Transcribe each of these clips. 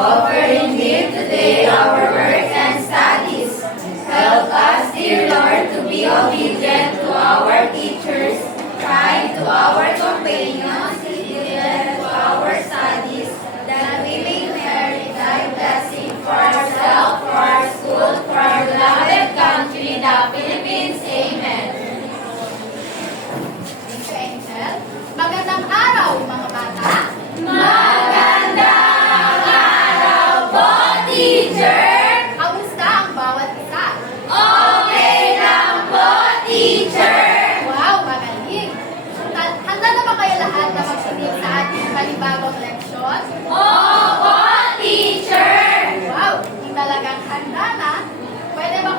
offering Thee today our work and studies. Help us, dear Lord, to be obedient to our teachers, kind to our companions, diligent to our studies, that we may merit Thy blessing for ourselves, for our school, for our beloved country, the Philippines. Amen. Thank you, Angel. Magandang araw, mga bata. Magandang araw po, teacher! Kamusta ang bawat isa? Okay lang po, teacher! Wow, magaling! Handa na ba kayo lahat na magsunod sa ating panibagong leksyon? Opo, teacher! Wow, kung talagang handa na, pwede nyo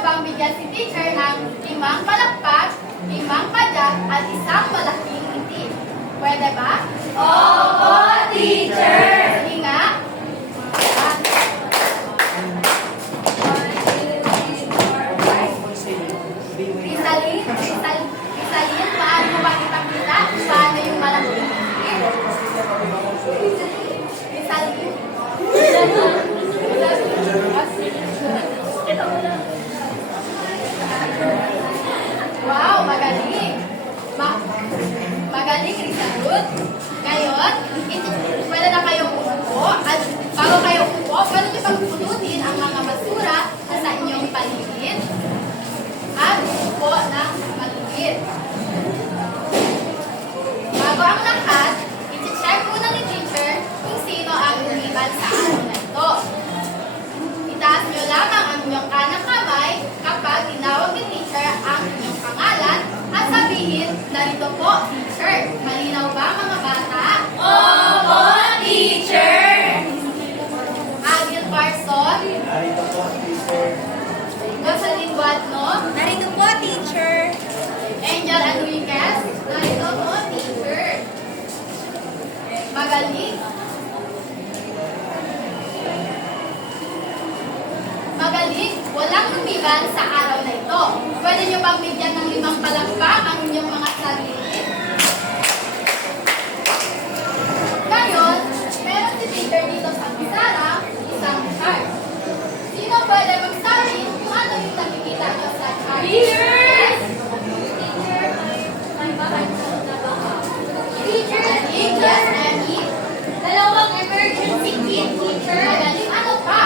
bang bigyan si teacher ng 5 palakpak, 5 padyak, at isang malaking ngiti? Pwede ba? Opo, teacher! Sige nga. Rizalin, paano mo ba ipakita kung paano yung malaking ngiti? Rizalin. Wow, magaling. Magaling, Rizalud. Ngayon, pwede na kayong umupo. At bago kayo umupo, pwede nyo pagpunutin ang mga basura na sa inyong paligid. At umupo ng maligid. Bago ang lahat, i-check muna ni teacher kung sino ang lumiban sa araw na ito. Itaas nyo lamang ang inyong kanang kamay kapag tinawag ni teacher ang inyong pangalan at sabihin, narito po, teacher. Malinaw ba, mga bata? Opo, teacher! Agil Parson, Narito po, teacher. Rosalyn Guadno, Narito po, teacher. Angel Enriquez, narito po, teacher. Magaling. Magaling, walang lumiban sa araw na ito. Pwede nyo bang bigyan ng 5 palakpak ang inyong mga sarili? Ngayon, meron si teacher dito sa Pizarra, isang chart. Sino pwede magsabi kung ano yung nakikita nyo sa chart? Teachers! Teacher, yes, Annie. Dalawang emergency kit, teacher! Magaling, ano pa?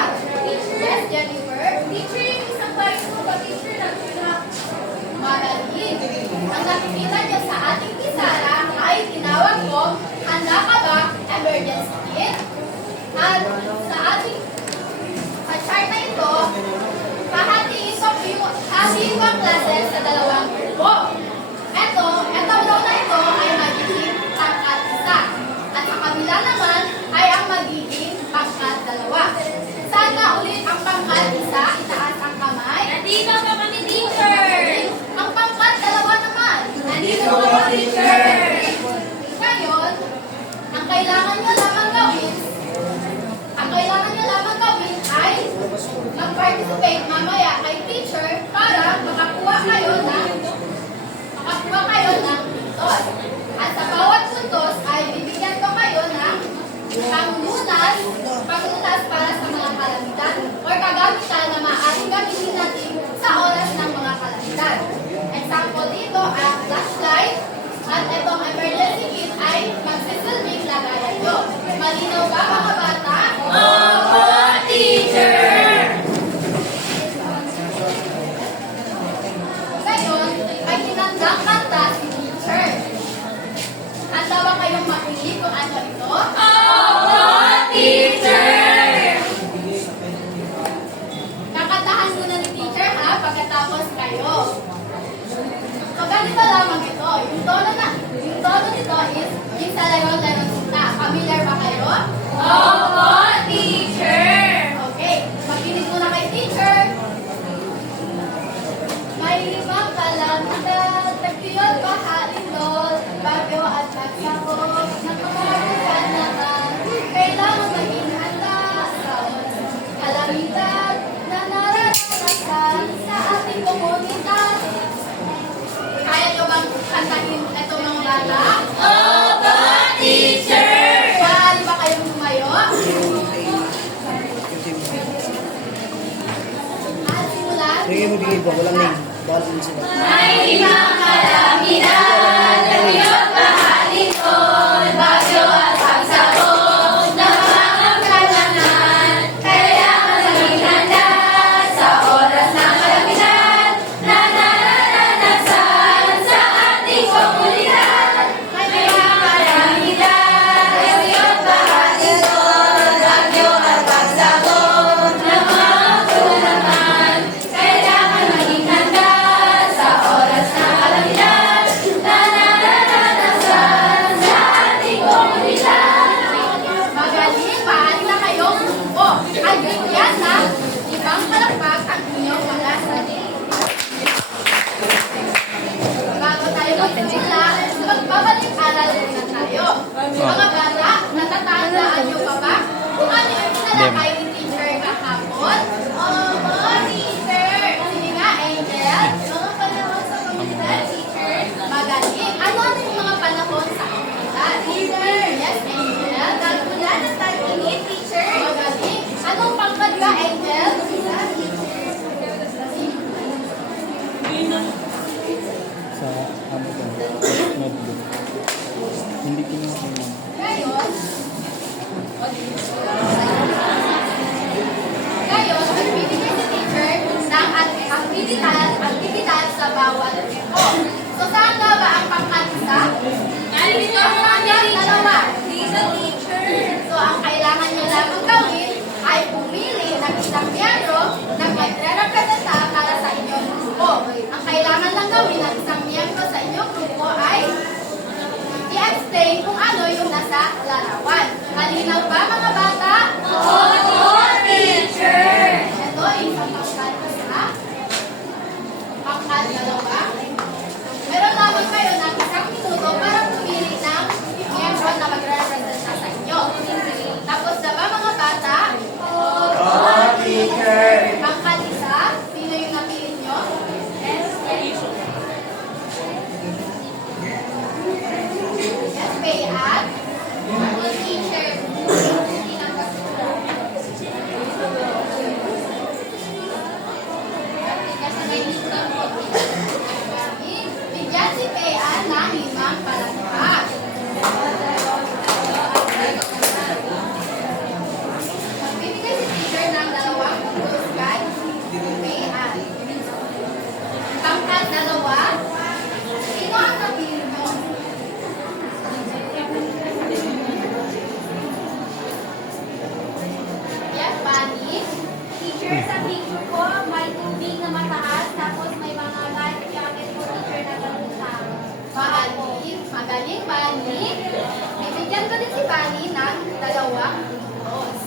Yes, Jennifer. Teacher, yung isang baris mo ba, teacher? Magaling. Ang nakikita nyo sa ating Pizarra ay tinawag ko, handa ka ba, emergency kit? At sa ating chart na ito, hahatiin ko ang classes sa 2 grupo. Etong row na ito ay magiging pangkat 1. At sa kabila naman ay ang magiging pangkat 2. Saan na ulit ang pangkat 1? Itaas ang kamay. Nandito pa kami, teacher! Ang pangkat 2 naman. Nandito po, teacher! Ngayon, ang kailangan nyo lamang gawin ay mag-participate mamaya kay teacher para makakuha kayo ng puntos. At sa bawat puntos ay bibigyan ko kayo ng panglunas para sa mga kalamidad o kagamitan na maaaring gamitin natin sa oras ng mga kalamidad. Example dito ang flashlight at itong emergency kit ay magsisilbing lagayan nyo. Malinaw ba, mga bata? Opo, teacher! Ngayon ay tinandang kanta si teacher. Handa ba kayong makinig kung ano ito? Opo, teacher! name po, walang name. Bawal din sila. May limang kalamidad, nagayot mahalingkod, bagyo at pagsabog ng mga kalanan. Kailangan maging handa sa oras ng kalamidad na nararanasan sa ating komunidad. May limang kalamidad, nagayot mahalingkod, bagyo at pagsabog ng mga kalanan. Kailangan maging handa sa oras ng kalamidad na nararanasan sa ating komunidad. Magaling, maaari na kayong sumuko. At bigyan na ibang palakpak ang inyong mga sarili. Bago tayo magsimula, magbabalik-aral muna tayo. Mga bata, natatandaan niyo pa ba kung ano yung pinalakay ni teacher kahapon? Opo, teacher! Sige nga, Angel. Mga panahon sa komunidad, teacher. Magaling. Ano yung mga panahon sa komunidad? Teacher! Yes, Angel. Tagpulan at tag-init, teacher. Magaling. Anong pangkad ka, Angel? Sa ano po, notebook. Hindi ko na Ngayon, nagbibigay si teacher ng aktibidad sa bawat grupo. So, saan nga ba ang pangkatisa? Dito ang dalawa. Dito, teacher. So, ang kailangan nyo lamang gawin ay pumili ng isang miyembro na magre-representa para sa inyong grupo. Ang kailangan lang gawin ng isang miyembro sa inyong grupo ay i-explain kung ano yung nasa larawan. Malinaw ba, mga bata? Opo, teacher! Ito, isang pangkat isa. Pangkat dalawa. Meron lamang kayo ng isang minuto para pumili ng miyembro na magre-representa sa inyo. Tapos na ba, mga bata? Opo, teacher! Pangkat isa. Sino yung napili nyo? Yes, pay at teacher. Bigyan si Pean ng limang palakpak. Magbibigay si teacher ng dalawang puntos kay Pean. Pangkat dalawa, sino ang napili mo? Yes, Bunny. Teacher, sa picture ko, may tubig na mataas, tapos may mga life jacket po, teacher, na ganun sa Magaling, magaling, Bunny. Bibigyan ko din si Bunny ng dalawang puntos.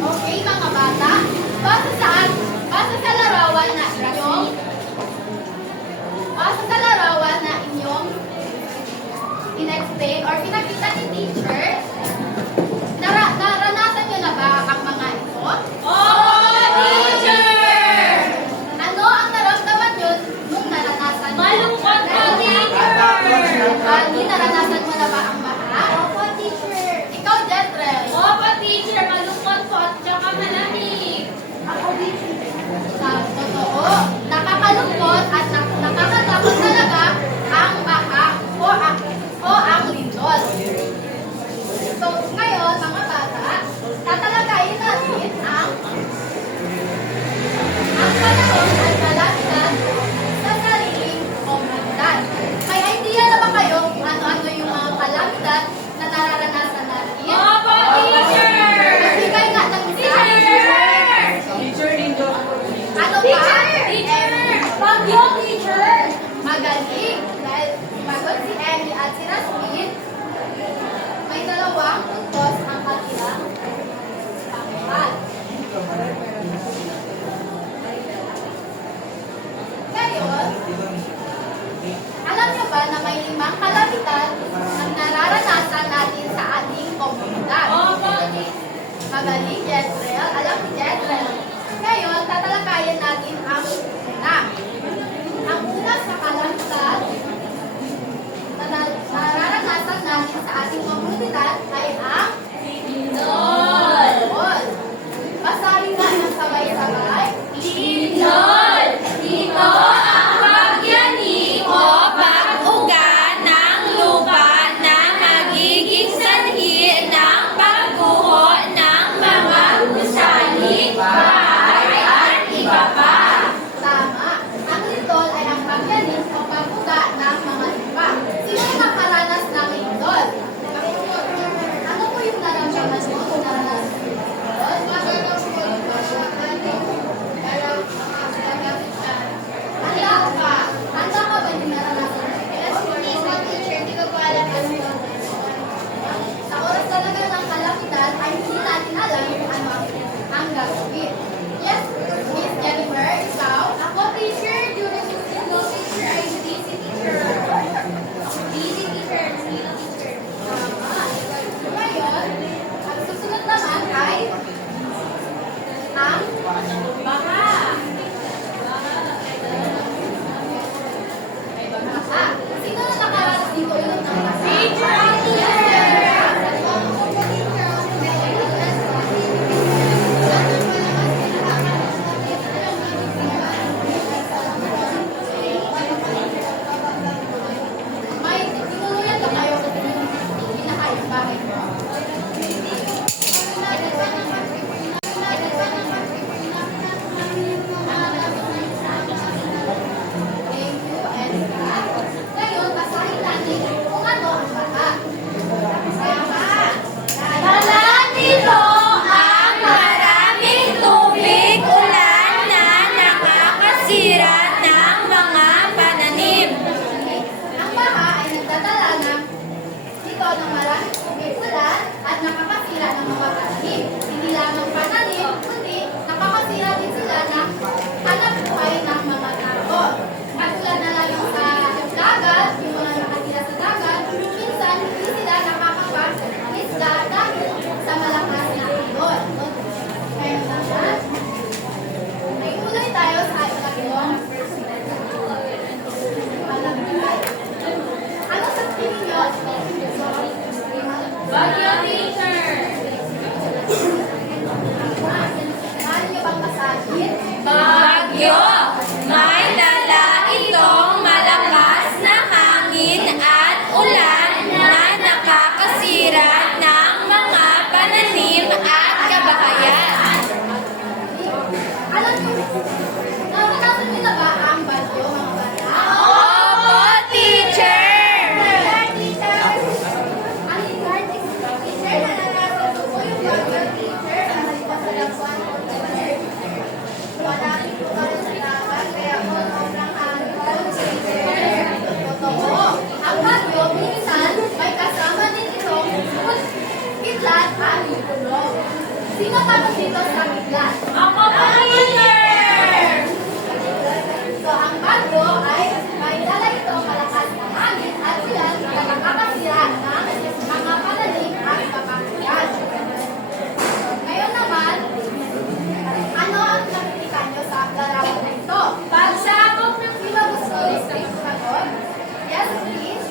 Okay, mga bata. Base sa larawan na inyong in-explain or pinakita ni teacher, naranasan nyo na ba ang mga ito? Opo, teacher! Ano ang naramdaman nyo nung naranasan nyo? Malungkot po, teacher! Ani, naranasan mo na ba ang baha? Opo, teacher. Ikaw, Jetrel. Opo, teacher! Malungkot po at saka malamig. Ako, teacher. Totoo. Nakakalungkot at nakakatakot talaga ang baha o ang lindol. So, ngayon, mga bata, tatalakayin natin ang panahon at kalamidad sa sariling komunidad. May idea na ba kayo kung ano-ano yung mga kalamidad na nararanasan natin? Opo, teacher! Magbigay nga ng isa. Teacher, ninyo. Ano pa? Teacher! Bagyo, teacher! Magaling! Dahil pagod si Ellie at si Rasmin, may dalawang puntos ang kanilang pangkat. Ngayon, alam niyo ba na may limang kalamidad ang nararanasan natin sa ating komunidad? Opo, Magaling, Jezreel. Alam ni Jezreel. Ngayon, tatalakayin natin ang una. Ang una sa kalamidad nararanasan natin sa ating komunidad ay ang Lindol. Basahin nga ng sabay-sabay. Lindol, ito ang pagyani o pag-uga ng lupa na magiging sanhi ng pagguho ng mga gusali, bahay at iba pa. Tama. Ang lindol ay ang pagyanin o pagbuga ng mga lupa. Sino ang nakaranas ng lindol? Ano po yung naramdaman mo kung naranasan ng lindol? Handa ka. Handa ka ba yung naranasan ng lindol? Hindi ko po alam ano yun. Sa oras talaga ng kalapitan ay hindi natin alam kung ano ang gagawin. Yes, Miss Jennifer, ikaw? Ako, teacher, during no teacher, ay busy teacher. Busy teacher, sino teacher? Tama. Ngayon, ang susunod naman ay ang Baka. baka. Sino na nakaranas dito yung ng baka? Teacher! May tinuluyan ba kayo sa pinakain bahay mo? Thank you, Erica. Ngayon, basahin natin kung ano ang baka. Talan nito ang maraming tubig, ulan na nakakasira ng mga pananim. Ang baha ay nagdadala ng dito ng maraming tubig, ulan at nakakasira ng mga pananim. Hindi lamang pananim, kundi nakakasira din sila ng hanap buhay ng mga tao. Katulad na lang yung sa dagat, yung mga nakatira sa dagat, minsan hindi sila nakakapag-isda dahil sa malakas na alon. Kaya naman, may tuloy tayo sa ikatlong palagay. Ano sa tingin nyo? Bagyo, teacher! Paano nyo bang masahin? Bagyo! May dala itong malakas na hangin at ulan na nakakasira ng mga pananim at kabahayan. Alam nyo, nakakasal nyo na ba ang bagyo, mga bata? Opo, teacher! Ang Lingard is teacher na nakasal po yung bagyo, teacher. Ang nagpasalagwan ko, teacher. Wala rin po kayo sa laban, kaya po sobrang hangin po, teacher. Totoo. Ang bagyo, minsan, may kasama din itong kidlat at kulog. Sino tanong dito sa kidlat? Ako po, teacher! So, ang bagyo ay may dala ito malakas na hangin at ulan na nakakasira ng mga pananim at kapakuyan. Ngayon naman, ano ang nakikita nyo sa larawan na ito? Pagsabog ng Sino gusto sagot? Yes, please.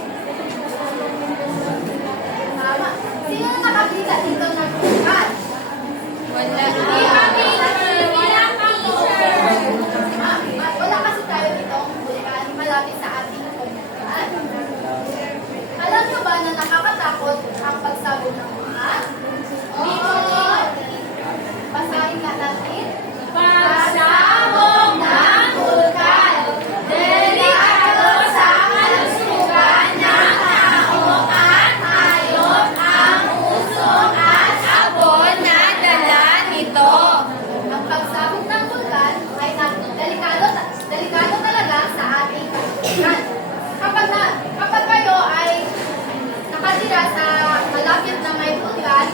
Tama. Sino na nakakita dito ng vulkan? wala. Wala kasi tayo dito ang vulkan malapit sa ating komunidad. Alam nyo ba na nakakatakot ang pagsabog ng vulkan? Oo. Basahin ka natin. Pagsabog ng vulkan, delikado sa kalusugan ng tao at hayop ang usok at abon na dala nito. Ang pagsabog ng vulkan ay delikado talaga sa ating kalusugan. Kapag kayo ay nakatira sa malapit na may vulkan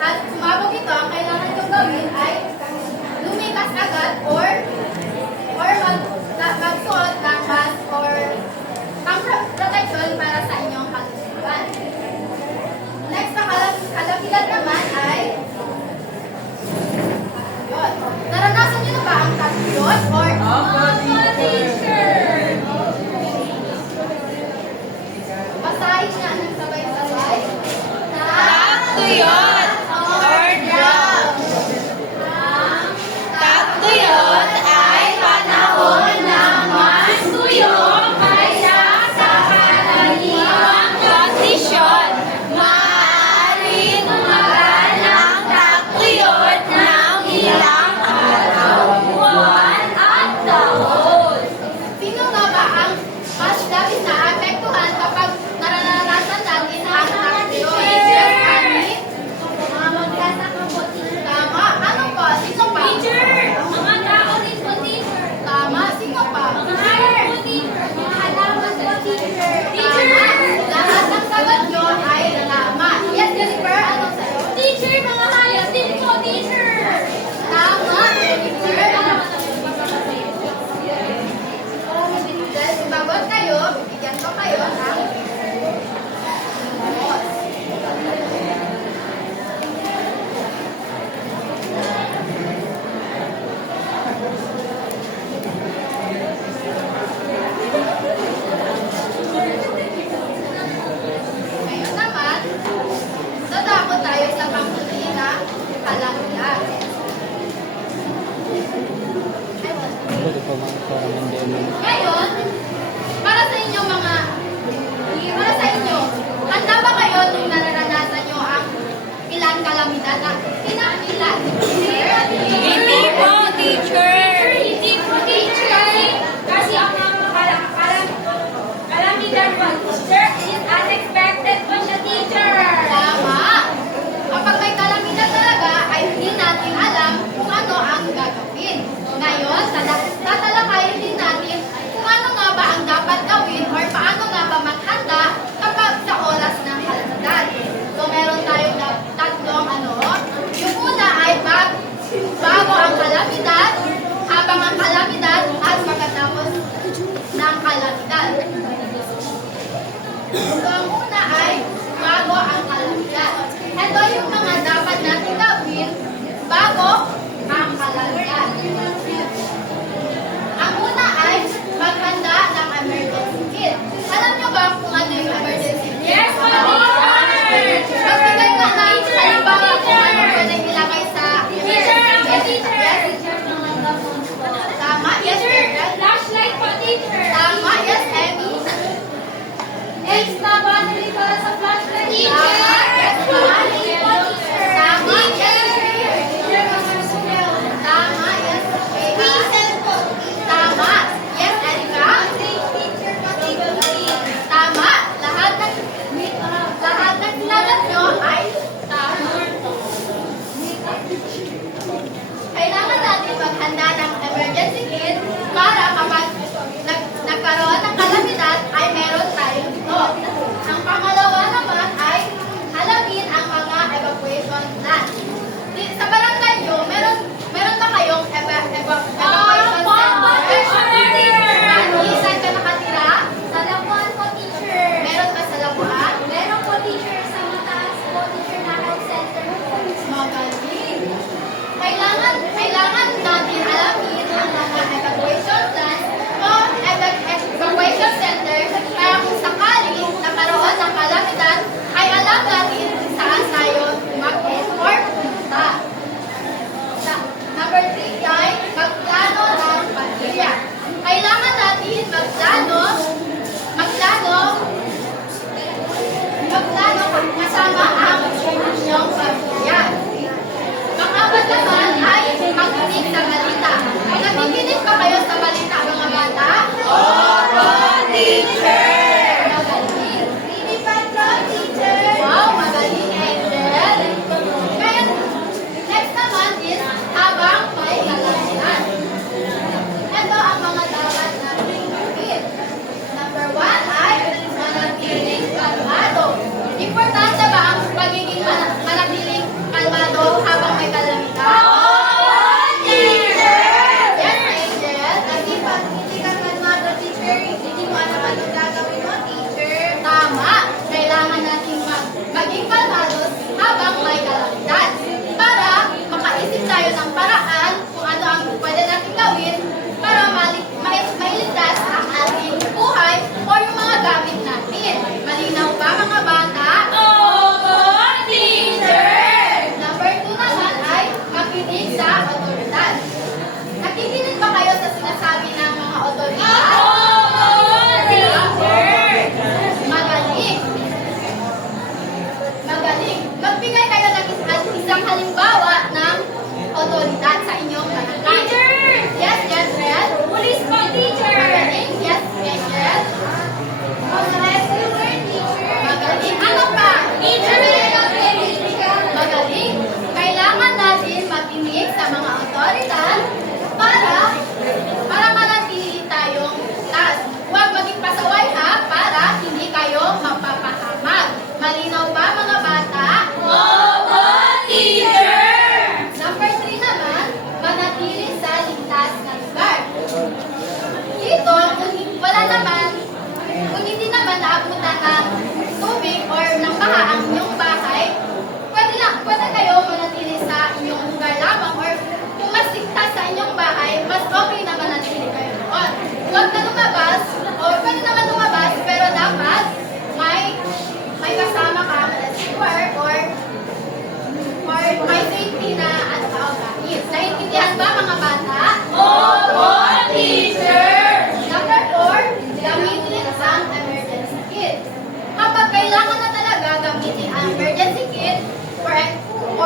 at Parang hindi naman. Ngayon, para sa inyo handa ba kayo nung nararanasan nyo ang ilang kalamidad na ilan? Hindi po, teacher. Hindi po, teacher. Kasi ang mga kalamidad po, teacher, is unexpected po siya, teacher. Tama. Kapag may kalamidad talaga, ay hindi natin alam kung ano ang gagawin. Ngayon, tatalakayin din natin kung ano nga ba ang dapat gawin or paano nga ba maghanda kapag sa oras ng kalamidad. So, meron tayong tatlong Yung una ay bago ang kalamidad, habang ang kalamidad, at pagkatapos ng kalamidad. So, ang una ay bago ang kalamidad. Ito yung mga dapat natin gawin bago ang kalamidad. Ang una ay maghanda ng emergency kit. Alam nyo ba kung ano yung emergency kit? Yes, po, teacher. Magbigay ka ng halimbawa kung ano pwede ilagay sa Teacher, ang teacher. Yes. Tama? Yes, Eric? Flashlight po, teacher. Tama? Yes, Emmy? Extra battery para sa flashlight, teacher. Tama? Yes, Battery po, teacher. Tama? Yes, Teacher, mga sumayaw. Tama? Yes, Sheila? Whistle po. Tama? Yes, Erika? Teacher po, teacher. Tama? Lahat ng sinagot nyo ay tama. Kailangan natin maghanda ng emergency kit para kapag nagkaroon ng kalamidad ay meron tayong ito. Ang pangalawa naman ay alamin ang mga evacuation plan. Sa barangay nyo, meron ba kayong evacuation center? Saan ka nakatira? Sa Labuan po, teacher. Meron ba sa Labuan? Meron po, teacher, sa mataas po, teacher, na health center po. Magaling. Kailangan natin alamin ang mga evacuation plans o evacuation center para kung sakali nakaroon ng kalamidad ay alam natin kung saan tayo mag-or pumunta. Number 3 ay magplano ng pamilya. Kailangan natin magplano kasama ang inyong pamilya. Pang-apat naman ay makinig sa balita. Nakikinig ba kayo sa balita, mga bata? Opo, teacher. Magaling. Wow, magaling, Angel. Kaya, next naman is habang may kalamidad. Ito ang mga dapat natin gawin. Number 1 ay manatiling kalmado. Importante ba ang pagiging manatiling kalmado habang may kalamidad?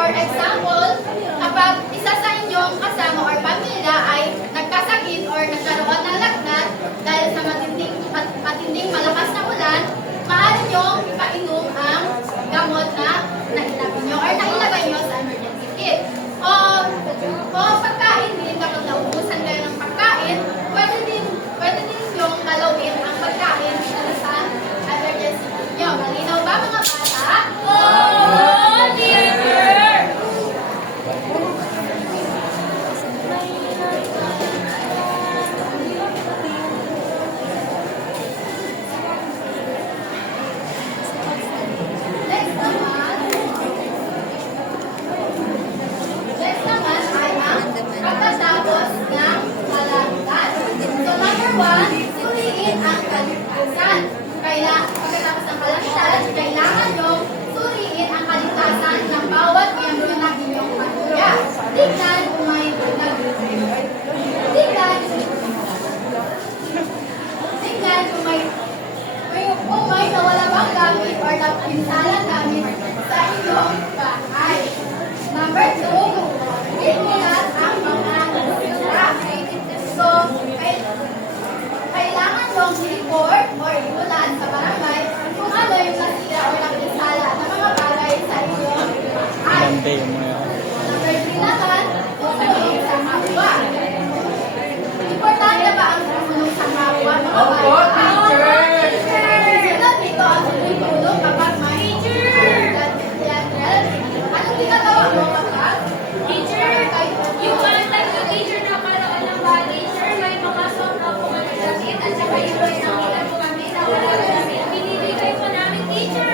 For example, kapag isa sa inyong kasama or pamilya ay nagkasakit or nagkaroon ng lagnat dahil sa matinding malakas na ulan, maaari niyong ipainom ang gamot na nailagay niyo or nailagay niyo sa emergency kit. O pagkain din, kapag naubusan kayo ng pagkain, pwede din yung galawin ang pagkain sa emergency kit niyo. Malinaw ba mga bata? Oh, teacher! Next naman ay ang pagkatapos ng kalamidad. So number 1, suriin ang kaligtasan. Pagkatapos ng kalamidad, kailangan nyo suriin ang kaligtasan ng bawat miyembro ng inyong pamilya. Tignan kung may kung may nawala bang gamit or napinsalang gamit sa inyong bahay. Number 2, tignan ang mga nasira. So, kailangan yung report or iulan sa barangay kung ano yung nasira or napinsala ng mga bagay sa inyong bahay. Ganda yung mga... Number 3 naman, tumulong sa kapwa. Importante ba ang tumulong sa kapwa, mga bata? Sunod dito ang tumulong kapag may anong ginagawa mo kapag? Teacher, yung one time yung teacher na karoon ng body, sir, may mga sobra po ang damit at saka yung may nangilan po kami na wala damit. Binibigay po namin, teacher!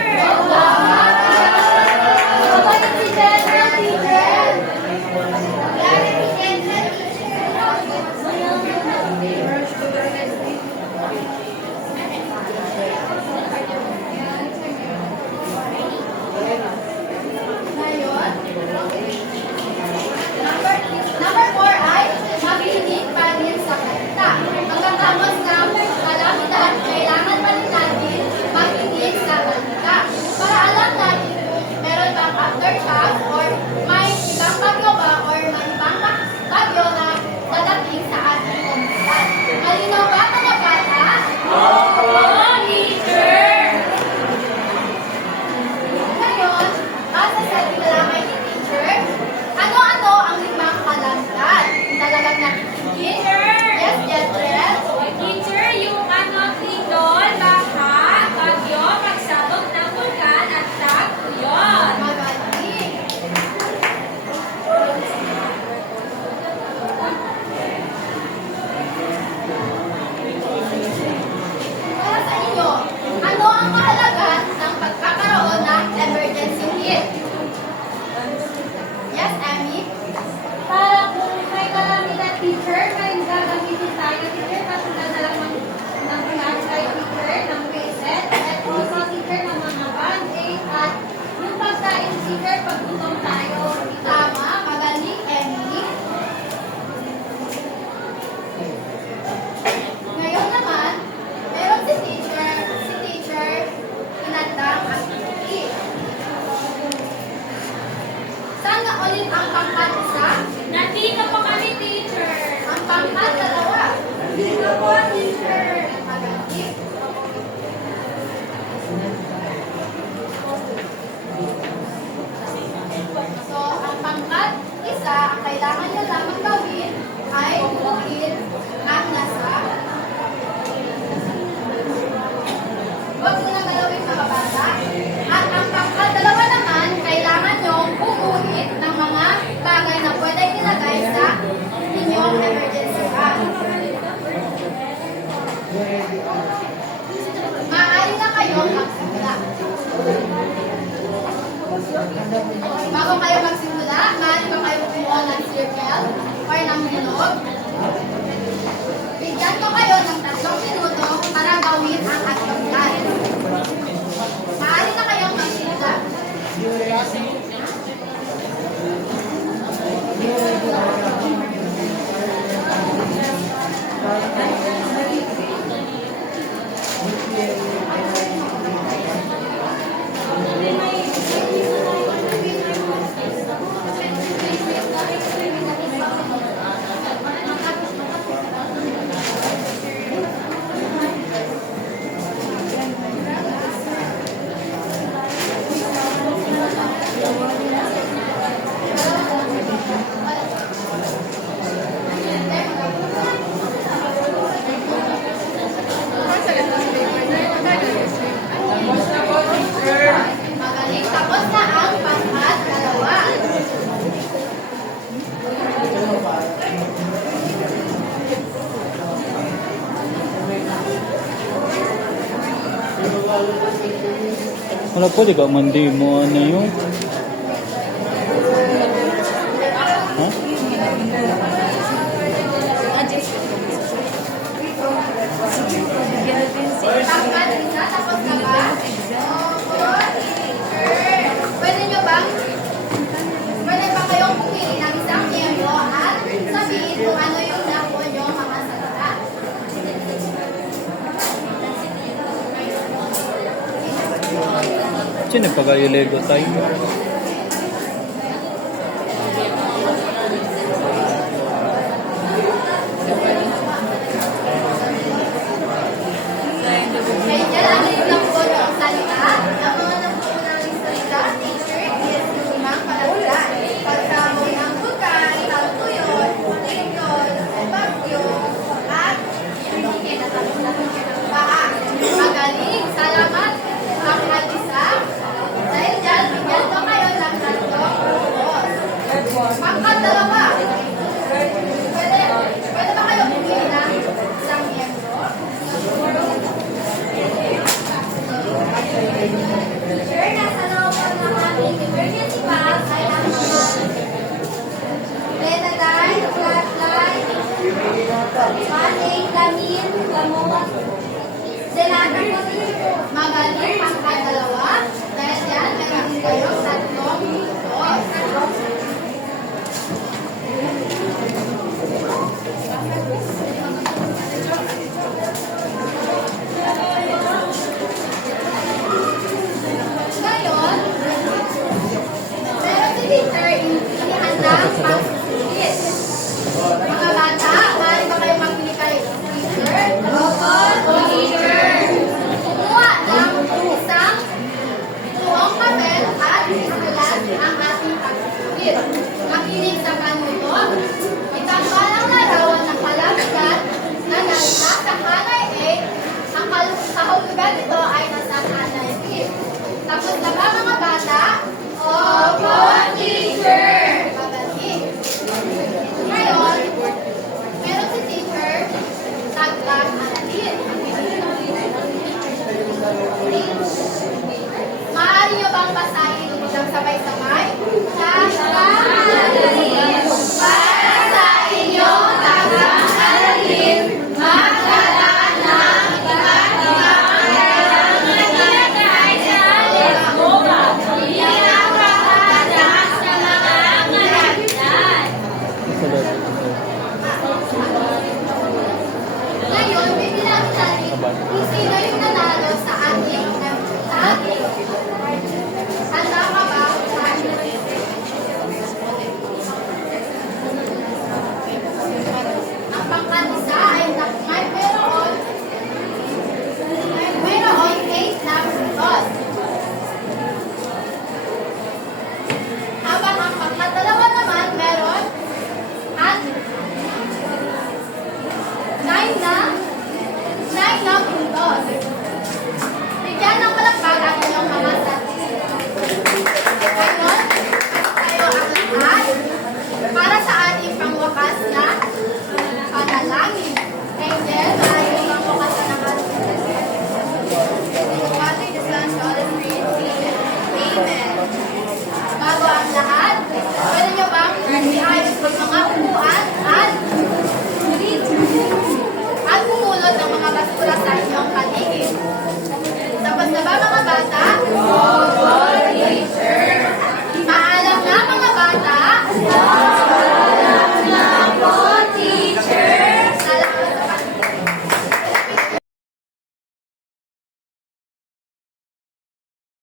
Number 4 ay makinig pa rin sa kanta. Pagkatapos ng kalamidad, kailangan pa rin natin makinig sa kanta. Para alam natin kung meron bang aftershock or may ibang bagyo ba or may ibang bagyo na dadating sa ating komunidad. Malinaw ba mga bata? Oh, teacher! Ngayon, base sa tinalakay ni teacher, ano-ano ang limang kalamidad? Talagang nakikinig? Yes, Jetrel? Teacher, yung lindol, baha, bagyo, pagsabog ng vulkan at tag-uyon. Magaling. Para sa inyo, ano ang mahalaga ng pagkakaroon ng emergency kit? Yes, Amy? Para kung may kalamidad, teacher, may gagamitin tayo, teacher, katulad na lang ng flashlight, teacher, ng bracelet, at also, teacher, ng mga band-aid, at yung pagkain, teacher, pag gutom tayo. Tama, magaling, Amy. Ngayon naman, meron si teacher, inandang activity. Saan na ulit ang pangkat isa? Nandito po kami, teacher. Ang pangkat dalawa. Dito po, teacher. Magaling. So, ang pangkat isa, ang kailangan nyo lamang gawin ay buuin ang nasa. Huwag mo na galawin mga bata. At ang pangkat dalawa naman, kailangan nyo buuin ng mga bagay na pwede ilagay sa inyong emergency bag. Maaari na kayong magsimula. Bago kayo magsimula, maaari ba kayo kumuha ng circle or ng bilog? Bigyan ko kayo ng 3 minuto para gawin ang aktibidad. Maaari na kayong magsimula. Wala po, di ka mandi mo ano yun? Ha? Pagkat isa, tapos na ba? Opo, teacher. Pwede ba kayong pumili ng isang miyembro at sabihin kung ano yung nakuha nyo mga salita? Sino pag-ayulego tayo? Kaya dyan, ano yung nakuha nyo ang salita? Ang mga nakuha namin salita, teacher, is yung limang palagyan. Pagkamoy ng bukay, tagtuyot, tingkol, bagyo, at paa. Magaling, salamat, ang isa. Dahil dyan, bigyan ko kayo ng tatlong buhos. Pangkatalawa, pwede ba kayo pumili ng isang miyembro? Teacher, nasa loob ng aming emergency box ay ang mga betadine, flashlight, pating, lamin, gamot, senator po teacher. Magaling pangkatalawa. Dahil yan, meron din kayong tatlong buhos. Ngayon, meron si teacher inihanda pang quiz. Mga bata, maaari ba kayo magbili kay teacher? Opo, teacher. Kumuha ng isang buong papel at isulat ang ating pag-quiz. Makinig sa panuto. Itanggal ang larawan ng palagkat na nasa sa hanay A. Ang kahulugan nito ay nasa hanay B. Tapos na ba mga bata? Opo, teacher! Magaling. Ngayon, meron si teacher, taglag alamin. Maaari nyo bang basahin ng sabay-sabay? Taglag alamin. Para sa inyong taglag alamin, maglalaan ng iba't ibang ngayon, bibilangin natin kung sino yung nanalo sa ating